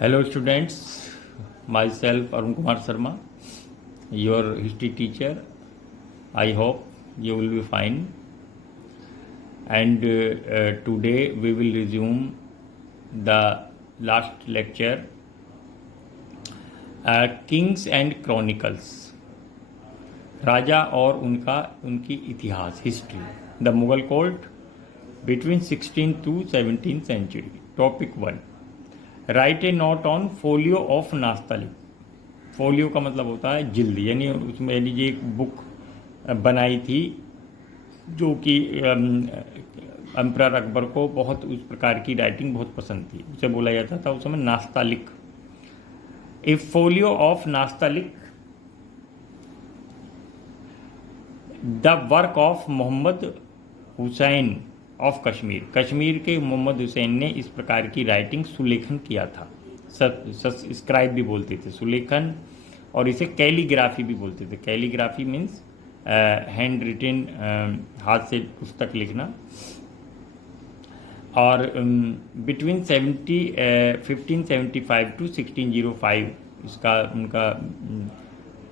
Hello students, myself Arun Kumar Sharma, your history teacher. I hope you will be fine. And today we will resume the last lecture, Kings and Chronicles, राजा और उनकी इतिहास, history, the Mughal court between 16th to 17th century. Topic 1, write a note on folio of Nastaliq. Folio का मतलब होता है जिल्द, यानी उसमें लीजिए एक बुक बनाई थी जो कि एम्परर अकबर को बहुत उस प्रकार की राइटिंग बहुत पसंद थी, उसे बोला जाता था उस समय Nastaliq. A folio of Nastaliq, the work of Mohammad Hussain of Kashmir. Kashmir के मोहम्मद हुसैन ने इस प्रकार की राइटिंग सुलेखन किया था. स्क्राइब भी बोलते थे सुलेखन, और इसे कैलीग्राफी भी बोलते थे. कैलीग्राफी मीन्स हैंड रिटन, हाथ से पुस्तक लिखना. और बिटवीन 1575 to 1605 इसका उनका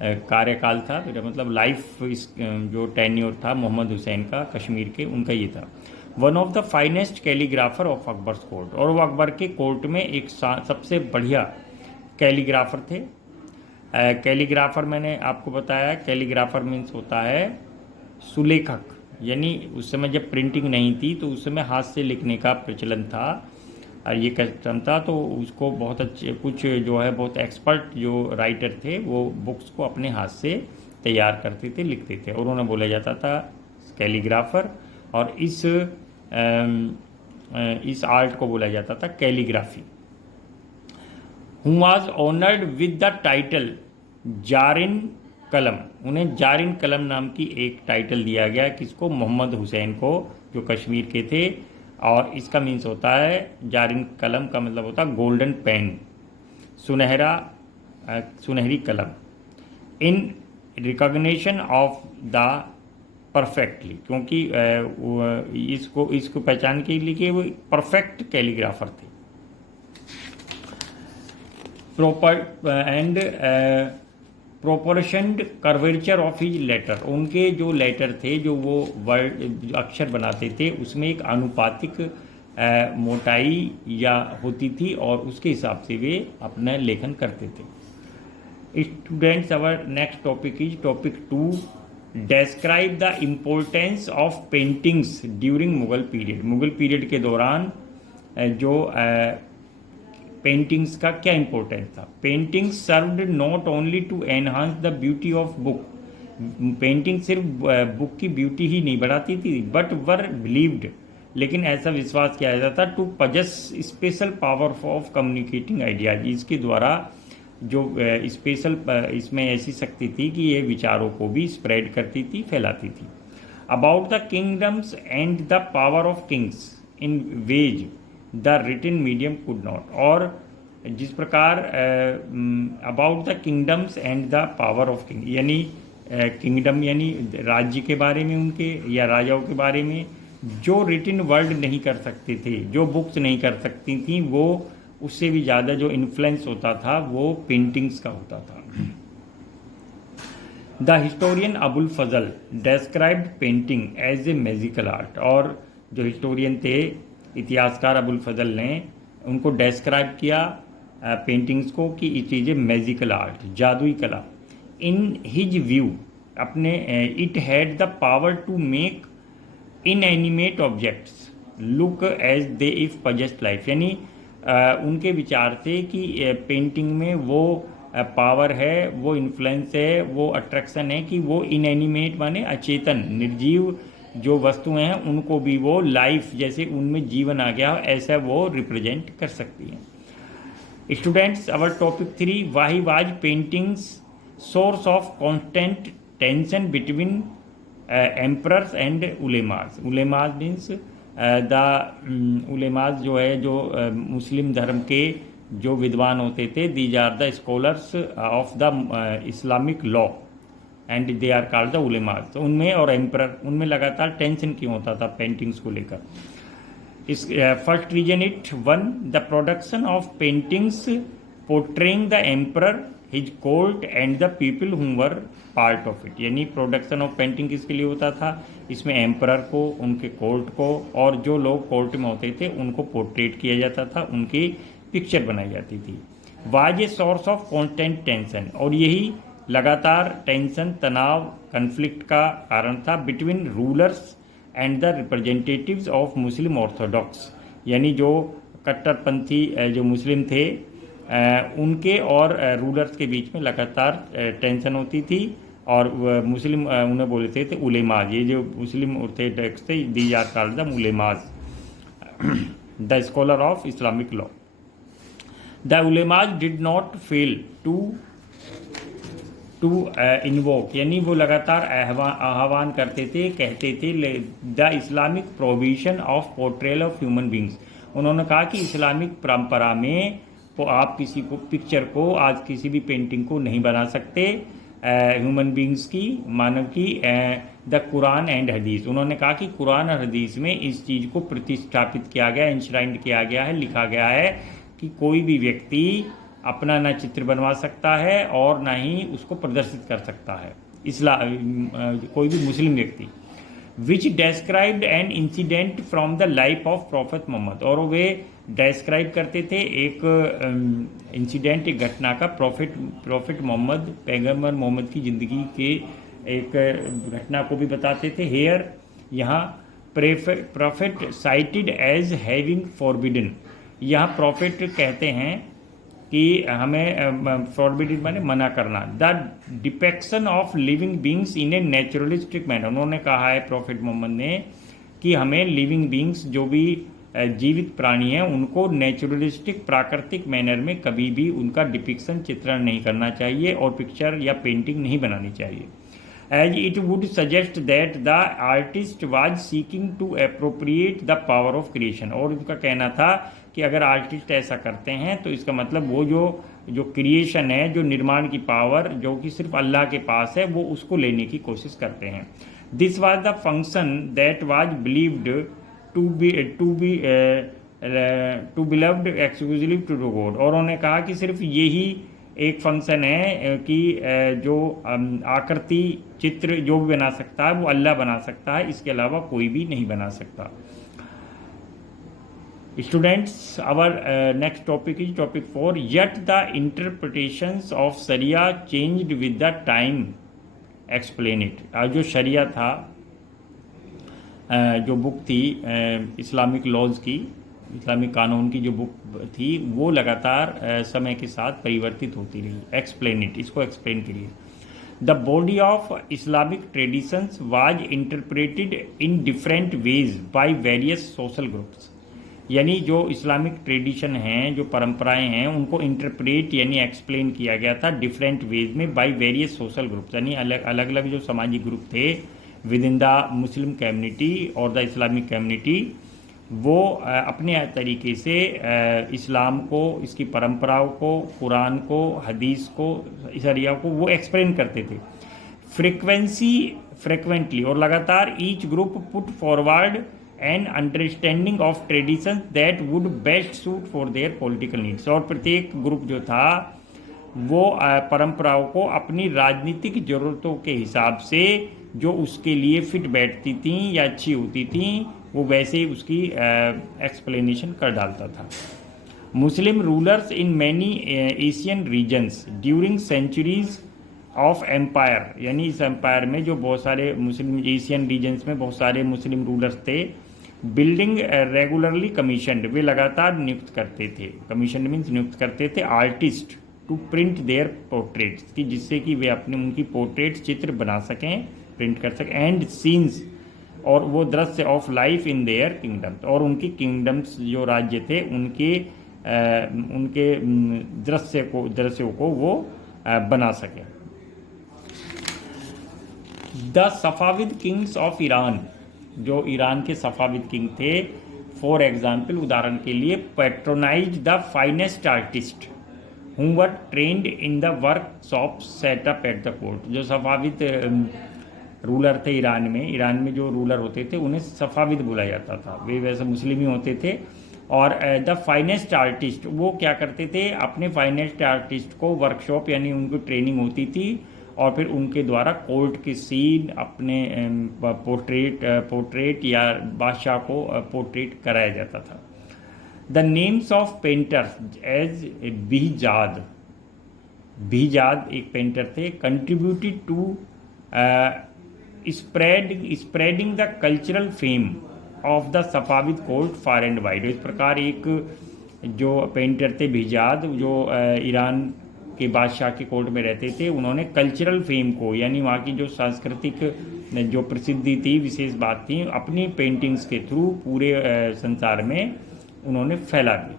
कार्यकाल था. मेरा मतलब लाइफ, इस जो टेन्योर था मोहम्मद हुसैन का कश्मीर के, उनका ये था. One of the finest calligrapher of Akbar's court, और वो अकबर के कोर्ट में एक सबसे बढ़िया कैलीग्राफर थे. कैलीग्राफर मैंने आपको बताया, कैलीग्राफर मीन्स होता है सुलेखक. यानी उस समय जब प्रिंटिंग नहीं थी तो उस समय हाथ से लिखने का प्रचलन था और ये कस्टम था. तो उसको बहुत अच्छे, कुछ जो है बहुत एक्सपर्ट जो राइटर थे वो बुक्स को अपने हाथ से तैयार करते थे, लिखते थे, और उन्हें बोला जाता था कैलीग्राफर. और इस आर्ट को बोला जाता था calligraphy. Who was honoured with the title Zarin Qalam. उन्हें जारिन कलम नाम की एक टाइटल दिया गया, किसको? मोहम्मद हुसैन को, जो कश्मीर के थे. और इसका मीन्स होता है, जारिन कलम का मतलब होता है गोल्डन पेन, सुनहरी कलम. In recognition of the perfectly, क्योंकि इसको पहचान के लिए कि वो परफेक्ट कैलीग्राफर थे. Proper and proportioned curvature of his letter. उनके जो लेटर थे, जो वो वर्ड अक्षर बनाते थे, उसमें एक आनुपातिक मोटाई या होती थी, और उसके हिसाब से वे अपना लेखन करते थे. Students, our next topic is topic 2, describe the importance of paintings during Mughal period. Mughal period के दौरान जो पेंटिंग्स का क्या इम्पोर्टेंस था. Paintings served not only to enhance the beauty of book. Painting सिर्फ बुक की ब्यूटी ही नहीं बढ़ाती थी, बट वर बिलीव्ड, लेकिन ऐसा विश्वास किया जाता था, to possess special power of communicating ideas. इसके द्वारा जो स्पेशल इसमें ऐसी शक्ति थी कि ये विचारों को भी स्प्रेड करती थी, फैलाती थी. About the kingdoms and the power of kings in ways the written medium could not. और जिस प्रकार about the kingdoms and the power of king, यानी किंगडम यानी राज्य के बारे में उनके, या राजाओं के बारे में, जो रिटन वर्ड नहीं कर सकते थे, जो बुक्स नहीं कर सकती थी, वो उससे भी ज़्यादा जो इन्फ्लुएंस होता था वो पेंटिंग्स का होता था. The historian Abul Fazl described painting as a magical art. और जो हिस्टोरियन थे, इतिहासकार अबुल फजल ने उनको डेस्क्राइब किया पेंटिंग्स को कि ये चीज़ें मैजिकल आर्ट, जादुई कला. इन हिज व्यू, अपने, it had the power to make inanimate objects look as they if possessed life. यानी उनके विचार थे कि पेंटिंग में वो पावर है, वो इन्फ्लुएंस है, वो अट्रैक्शन है कि वो इनएनिमेट माने अचेतन, निर्जीव जो वस्तुएं हैं उनको भी वो लाइफ, जैसे उनमें जीवन आ गया, ऐसा वो रिप्रेजेंट कर सकती हैं. Students, our topic 3, why was paintings source of constant tension between emperors and ulemas. Ulemas means ulemas जो है, जो मुस्लिम धर्म के जो विद्वान होते थे, these are the scholars of the Islamic law and they are called the ulemas. तो उनमें और एम्परर, उनमें लगातार टेंशन क्यों होता था पेंटिंग्स को लेकर. इस first reason it 1, the production of paintings portraying the emperor, his court and the people who were part of it. यानी प्रोडक्शन ऑफ पेंटिंग किसके लिए होता था? इसमें एम्परर को, उनके कोर्ट को और जो लोग कोर्ट में होते थे उनको पोर्ट्रेट किया जाता था, उनकी पिक्चर बनाई जाती थी। Was a source of constant tension, और यही लगातार टेंशन, तनाव, कन्फ्लिक्ट का कारण था between rulers and the representatives of Muslim Orthodox. यानी जो कट्टरपंथी जो मुस्लिम थे उनके और रूलर्स के बीच में लगातार टेंशन होती थी। और मुस्लिम उन्हें बोलते थे उलेमाज। ये जो मुस्लिम ऑर्थोडॉक्स थे, these are called the ulemas, the scholar of Islamic law. The ulemas did not fail to invoke, यानी वो लगातार आह्वान करते थे, कहते थे the Islamic provision of portrayal of human beings. उन्होंने कहा कि इस्लामिक परंपरा में तो आप किसी को पिक्चर को, आज किसी भी पेंटिंग को नहीं बना सकते ह्यूमन बींग्स की, मानव की, द कुरान एंड हदीस। उन्होंने कहा कि कुरान और हदीस में इस चीज़ को प्रतिस्थापित किया गया, इंश्राइंड किया गया है, लिखा गया है कि कोई भी व्यक्ति अपना ना चित्र बनवा सकता है और ना ही उसको प्रदर्शित कर सकता है, कोई भी मुस्लिम व्यक्ति। Which described an incident from the life of Prophet Mohammad, और वे डेस्क्राइब करते थे एक इंसिडेंट, एक घटना का, प्रॉफेट मोहम्मद, पैगंबर मोहम्मद की ज़िंदगी के एक घटना को भी बताते थे। हेयर यहाँ Prophet cited as having forbidden, यहाँ प्रॉफेट कहते हैं कि हमें फॉरबिडन माने मना करना, the depiction of living beings in a naturalistic manner. उन्होंने कहा है प्रॉफेट मोहम्मद ने कि हमें लिविंग बींग्स, जो भी जीवित प्राणी हैं, उनको नेचुरलिस्टिक प्राकृतिक मैनर में कभी भी उनका डिपिक्शन, चित्रण नहीं करना चाहिए और पिक्चर या पेंटिंग नहीं बनानी चाहिए। As it would suggest that the artist was seeking to appropriate the power of creation, और उनका कहना था कि अगर आर्टिस्ट ऐसा करते हैं तो इसका मतलब वो जो क्रिएशन है, जो निर्माण की पावर जो कि सिर्फ अल्लाह के पास है, वो उसको लेने की कोशिश करते हैं। This was the function that was believed to beloved exclusively to God, और उन्होंने कहा कि सिर्फ यही एक फंक्शन है कि जो आकृति, चित्र जो भी बना सकता है वो अल्लाह बना सकता है, इसके अलावा कोई भी नहीं बना सकता। Students, our next topic is topic 4. Yet the interpretations of Sharia changed with the time. Explain it. जो शरिया था, जो बुक थी इस्लामिक लॉज की, इस्लामिक कानून की जो बुक थी, वो लगातार समय के साथ परिवर्तित होती रही। एक्सप्लेन इट, इसको एक्सप्लेन करिए। The body of Islamic traditions was interpreted in different ways by various social groups. यानी जो इस्लामिक ट्रेडिशन हैं, जो परंपराएं हैं, उनको इंटरप्रेट यानी एक्सप्लेन किया गया था डिफरेंट वेज में बाय वेरियस सोशल ग्रुप्स, यानी अलग अलग जो सामाजिक ग्रुप थे with in the Muslim community और द इस्लामिक कम्युनिटी, वो अपने तरीके से इस्लाम को, इसकी परंपराओं को, कुरान को, हदीस को, शरिया को वो एक्सप्लेन करते थे फ्रिक्वेंटली और लगातार। Each group put forward and understanding of tradition that would best suit for their political needs, और प्रत्येक ग्रुप जो था वो परंपराओं को अपनी राजनीतिक ज़रूरतों के हिसाब से जो उसके लिए फिट बैठती थी या अच्छी होती थी, वो वैसे ही उसकी एक्सप्लेनेशन कर डालता था। Muslim rulers in many Asian regions during centuries of empire, यानी इस एम्पायर में जो बहुत सारे मुस्लिम एशियन रीजन्स में बहुत सारे मुस्लिम रूलर्स थे, बिल्डिंग रेगुलरली कमीशनड, वे लगातार नियुक्त करते थे, कमीशन मीन्स नियुक्त करते थे, artist to print their portraits, कि जिससे कि वे अपने उनकी पोर्ट्रेट्स, चित्र बना सकें, प्रिंट कर सकें, एंड सीन्स, और वो दृश्य of life in their kingdoms, और उनकी किंगडम्स जो राज्य थे उनके दृश्यों को वो बना सकें। The Safavid Kings of Iran, जो ईरान के सफाविद किंग थे, फॉर एग्जाम्पल उदाहरण के लिए, patronise the finest artist who were trend in the workshop setup at the court. जो सफाविद रूलर थे ईरान में जो रूलर होते थे उन्हें सफाविद बुलाया जाता था, वे वैसे मुस्लिम ही होते थे और द फाइनेस्ट आर्टिस्ट, वो क्या करते थे, अपने फाइनेस्ट आर्टिस्ट को वर्कशॉप यानी उनको ट्रेनिंग होती थी और फिर उनके द्वारा कोर्ट के सीन, अपने पोर्ट्रेट या बादशाह को पोर्ट्रेट कराया जाता था। The names of painters as Bihzad, Bihzad एक पेंटर थे, contributed to spreading the cultural fame of the Safavid court far and wide. इस प्रकार एक जो पेंटर थे बिहजाद, जो ईरान के बादशाह के कोर्ट में रहते थे, उन्होंने कल्चरल फेम को यानी वहाँ की जो सांस्कृतिक जो प्रसिद्धि थी, विशेष बात थी, अपनी पेंटिंग्स के थ्रू पूरे संसार में उन्होंने फैला दी।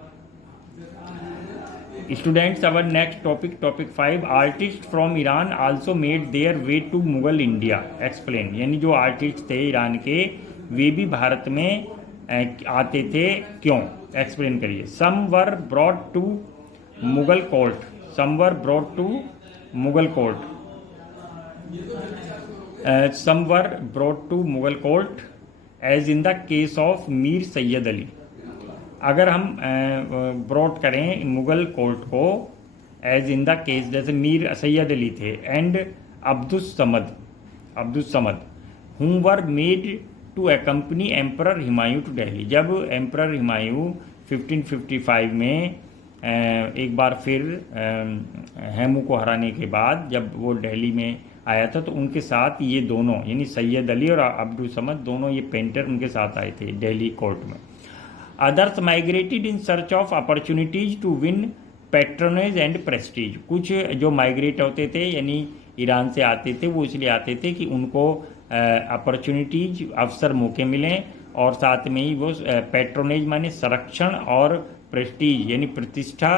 Students, our next topic 5, artist from Iran also made their way to Mughal India, explain. यानी जो आर्टिस्ट थे ईरान के, वे भी भारत में आते थे, क्यों, एक्सप्लेन करिए। Some were brought to Mughal court, some were brought to Mughal court, some were brought to Mughal court as in the case of Mir Sayyid Ali. अगर हम ब्रॉट करें मुगल कोर्ट को, एज इन द केस, जैसे मीर सैयद अली थे, and Abdus Samad who were made to accompany emperor Humayun to Delhi. जब emperor Humayun 1555 में एक बार फिर हैमू को हराने के बाद जब वो दिल्ली में आया था, तो उनके साथ ये दोनों यानी सैयद अली और अब्दुल समद, दोनों ये पेंटर उनके साथ आए थे दिल्ली कोर्ट में। Others migrated in search of opportunities to win patronage and prestige. कुछ जो माइग्रेट होते थे यानी ईरान से आते थे, वो इसलिए आते थे कि उनको अपॉर्चुनिटीज, अवसर, मौके मिलें, और साथ में ही वो पैट्रोनेज माने संरक्षण और प्रेस्टीज यानी प्रतिष्ठा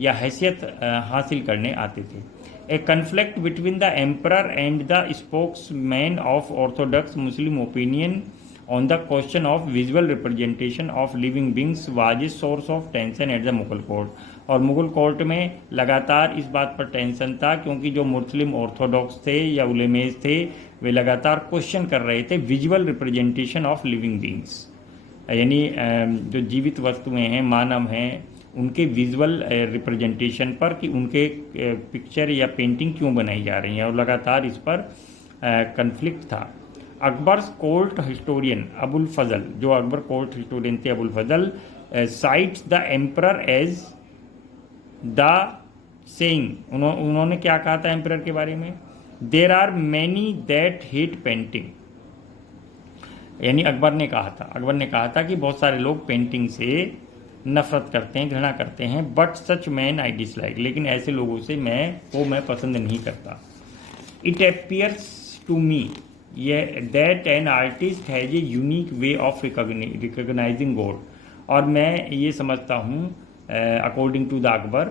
या हैसियत हासिल करने आते थे। A conflict between the emperor and the spokesman of orthodox Muslim opinion on the question of visual representation of living beings was a source of tension at the Mughal court. और मुगल कोर्ट में लगातार इस बात पर टेंशन था, क्योंकि जो Muslim orthodox थे या उलेमेज थे, वे लगातार क्वेश्चन कर रहे थे visual representation of living beings, यानी जो जीवित वस्तुएं हैं, मानव हैं, उनके विजुअल रिप्रेजेंटेशन पर, कि उनके पिक्चर या पेंटिंग क्यों बनाई जा रही हैं, और लगातार इस पर कन्फ्लिक्ट था। अकबर्स कोर्ट हिस्टोरियन अबुल फजल, जो अकबर कोर्ट हिस्टोरियन थे Abul Fazl, cites the emperor as the saying, उन्होंने क्या कहा था एम्परर के बारे में, there are many that hate painting, यानी अकबर ने कहा था कि बहुत सारे लोग पेंटिंग से नफरत करते हैं, घृणा करते हैं, but such man I dislike, लेकिन ऐसे लोगों से मैं पसंद नहीं करता। इट अपियर्स टू मी ये that an artist has a unique way of recognising God, और मैं ये समझता हूँ अकॉर्डिंग टू द अकबर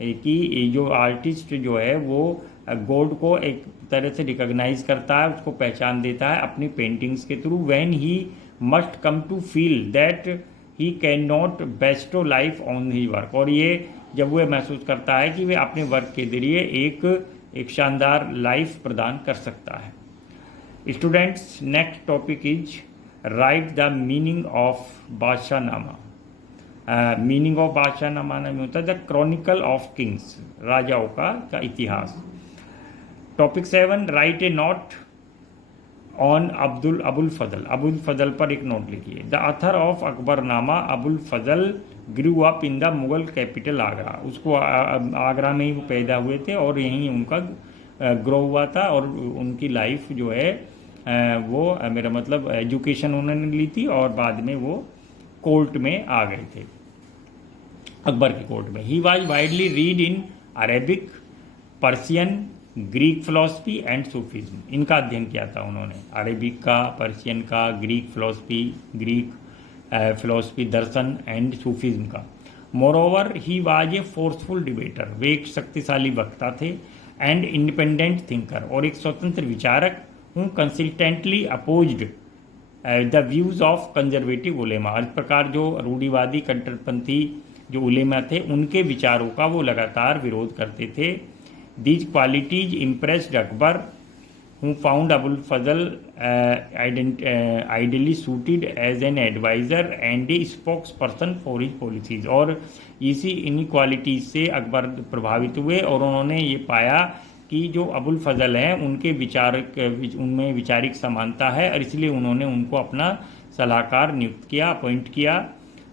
कि जो आर्टिस्ट जो है वो गॉड को एक तरह से रिकॉग्नाइज करता है, उसको पहचान देता है अपनी पेंटिंग्स के थ्रू। When he must come to feel that he can not bestow life on he work, और ये जब वो महसूस करता है कि वे अपने वर्क के जरिए एक शानदार लाइफ प्रदान कर सकता है। Students, next topic is write the meaning of Badshahnama. Meaning of Badshahnama में होता है द क्रॉनिकल ऑफ किंग्स, राजाओं का इतिहास। Topic 7, write a note on Abul Fazl पर एक नोट लिखिए। The author of Akbarnama Abul Fazl grew up in the Mughal capital Agra, उसको आगरा में ही वो पैदा हुए थे और यहीं उनका ग्रो हुआ था, और उनकी लाइफ जो है वो मेरा मतलब एजुकेशन उन्होंने ली थी, और बाद में वो कोर्ट में आ गए थे, अकबर के कोर्ट में। He was widely read in Arabic, Persian, Greek philosophy and Sufism, इनका अध्ययन किया था उन्होंने, अरेबिक का, पर्शियन का, ग्रीक फिलोसफी दर्शन एंड सूफीज्म का। Moreover he was a forceful debater, वे एक शक्तिशाली वक्ता थे, एंड इंडिपेंडेंट थिंकर, और एक स्वतंत्र विचारक हूँ, consistently opposed the views of conservative ulema. इस प्रकार जो रूढ़िवादी कट्टरपंथी जो उलेमा थे, उनके विचारों का वो लगातार विरोध करते थे। These qualities impressed Akbar who found Abul Fazl ideally suited as an advisor and a spokesperson for his policies। और इसी इनक्वालिटी से अकबर प्रभावित हुए और उन्होंने ये पाया कि जो अबुल फजल हैं उनके उनमें विचारिक समानता है और इसलिए उन्होंने उनको अपना सलाहकार नियुक्त किया, अपॉइंट किया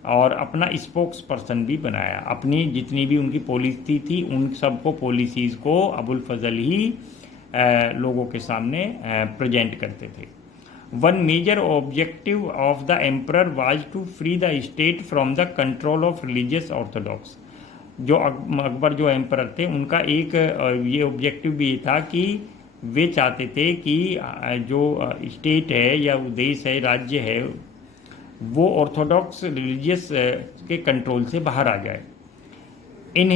और अपना स्पोक्स पर्सन भी बनाया। अपनी जितनी भी उनकी पॉलिसी थी उन सबको पॉलिसीज़ को अबुल फजल ही लोगों के सामने प्रेजेंट करते थे। One major objective of the emperor was to free the state from the control of religious orthodox. जो अकबर जो एम्परर थे उनका एक ये ऑब्जेक्टिव भी था कि वे चाहते थे कि जो स्टेट है या देश है, राज्य है, वो ऑर्थोडॉक्स रिलीजियस के कंट्रोल से बाहर आ जाए। In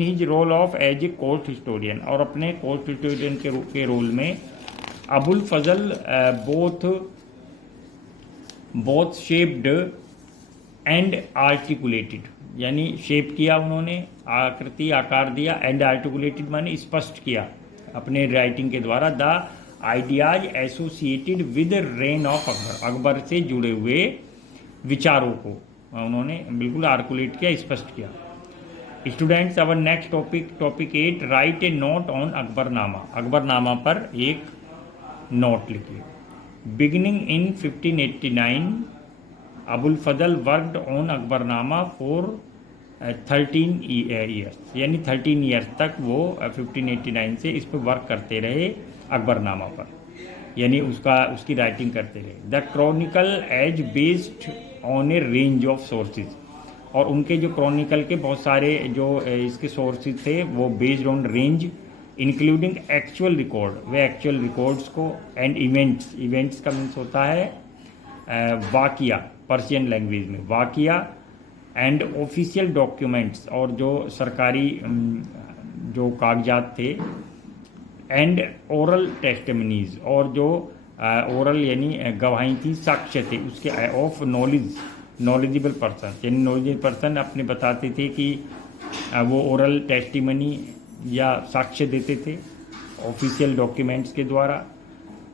his role of as a court historian, और अपने कोर्ट हिस्टोरियन के रोल में Abul Fazl both shaped and articulated, यानी शेप किया उन्होंने, आकृति आकार दिया, एंड आर्टिकुलेटेड माने स्पष्ट किया अपने राइटिंग के द्वारा the ideas associated with rain of Akbar. Akbar से जुड़े हुए विचारों को उन्होंने बिल्कुल आर्टिकुलेट किया, स्पष्ट किया। Students, our next topic 8, write a note on Akbarnama. Akbarnama पर एक नोट लिखिए। Beginning in 1589 Abul Fazl worked on Akbarnama for 13 years, यानी 13 ईयर्स तक वो 1589 से इस पर वर्क करते रहे अकबरनामा पर, यानी उसकी राइटिंग करते रहे। The chronicle as based on a range of sources, और उनके जो क्रॉनिकल के बहुत सारे जो इसके सोर्सेज थे वो based on range including actual record, way actual records को, एंड इवेंट्स का मीन्स होता है वाकिया, पर्शियन लैंग्वेज में वाकिया, एंड ऑफिशियल डॉक्यूमेंट्स, और जो सरकारी जो कागजात थे, एंड ओरल टेस्टिमनीज, और जो ओरल यानी गवाही थी, साक्ष्य थे उसके, ऑफ नॉलेजेबल पर्सन, यानी नॉलेजेबल पर्सन अपने बताते थे कि वो ओरल टेस्टिमनी या साक्ष्य देते थे ऑफिशियल डॉक्यूमेंट्स के द्वारा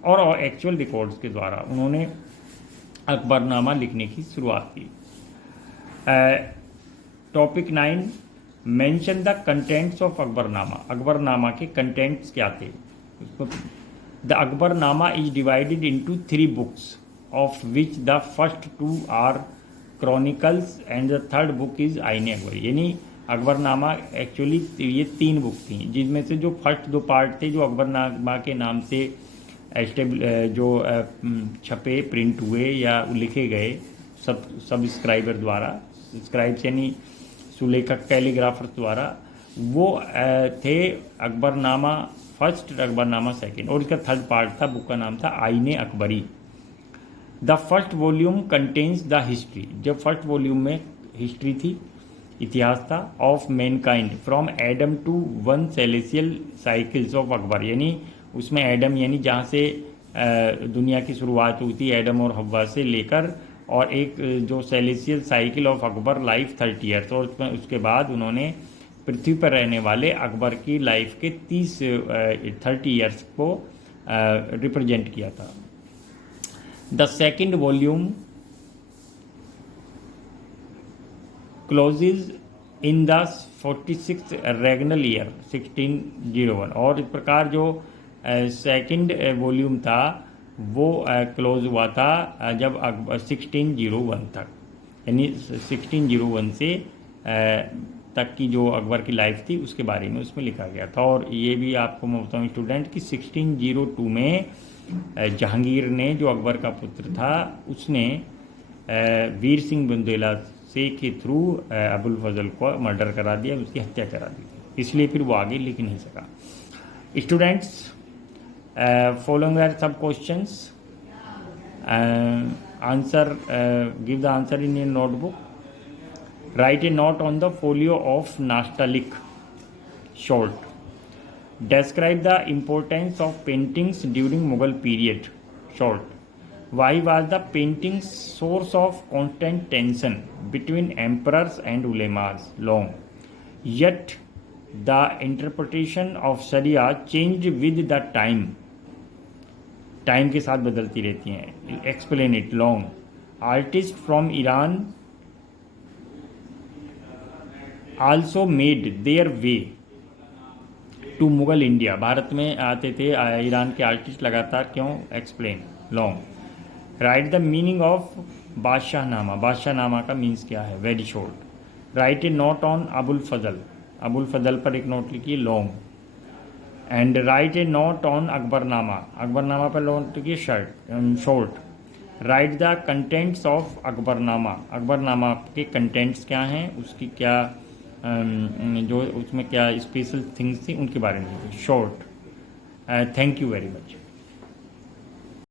और एक्चुअल रिकॉर्ड्स के द्वारा। उन्होंने अकबरनामा लिखने की शुरुआत की। Topic 9, mention the contents of Akbarnama. Akbarnama के कंटेंट्स क्या थे? The Akbarnama is divided into 3 books of which the first 2 are chronicles and the third book is Aine Akbari. यानी अकबरनामा एक्चुअली ये 3 बुक थी, जिसमें से जो फर्स्ट 2 पार्ट थे जो अकबरनामा के नाम से जो छपे, प्रिंट हुए या लिखे गए सब्सक्राइबर द्वारा, स्क्राइब्स यानी सुलेखक कैलीग्राफर्स द्वारा, वो थे अकबरनामा फर्स्ट, अकबरनामा सेकंड, और इसका थर्ड पार्ट था, बुक का नाम था Aine Akbari. The first volume contains the history. जब फर्स्ट वॉल्यूम में हिस्ट्री थी, इतिहास था, of mankind from Adam to 1 celestial cycles of Akbar, यानी उसमें एडम यानी जहाँ से दुनिया की शुरुआत हुई थी, एडम और हव्वा से लेकर, और एक जो celestial cycle of Akbar life 30 years, और उसके बाद उन्होंने पृथ्वी पर रहने वाले अकबर की लाइफ के 30 ईयर्स को रिप्रेजेंट किया था। The second volume closes in the 46th regnal year 1601, और इस प्रकार जो सेकेंड वॉल्यूम था वो क्लोज हुआ था जब 1601 तक, यानी 1601 से तक की जो अकबर की लाइफ थी उसके बारे में उसमें लिखा गया था। और ये भी आपको मैं बताऊँ स्टूडेंट कि 1602 में जहांगीर ने, जो अकबर का पुत्र था, उसने वीर सिंह बुंदेला से के थ्रू अबुल फजल को मर्डर करा दिया, उसकी हत्या करा दी थी, इसलिए फिर वो आगे लिख नहीं सका। Students, following are some questions, answer, give the answer in your notebook. Write a note on the folio of Nastaliq, short. Describe the importance of paintings during Mughal period, short. Why was the painting source of constant tension between emperors and ulemas, long. Yet the interpretation of sharia change with the time, time के साथ बदलती रहती हैं। Explain it long. Artist from Iran also made their way to Mughal India, भारत में आते थे Iran के आर्टिस्ट लगातार, क्यों? Explain long. Write the meaning of Badshahnama, Badshahnama का मीन्स क्या है? Very short. Write a note on Abul Fazl, Abul Fazl पर एक नोट लिखिए, long. And write a note on Akbarnama, Akbarnama पर नोट लिखिए, short. Right the contents of Akbarnama, Akbarnama के कंटेंट्स क्या हैं, उसकी क्या जो उसमें क्या स्पेशल थिंग्स थी उनके बारे में, short. Thank you very much.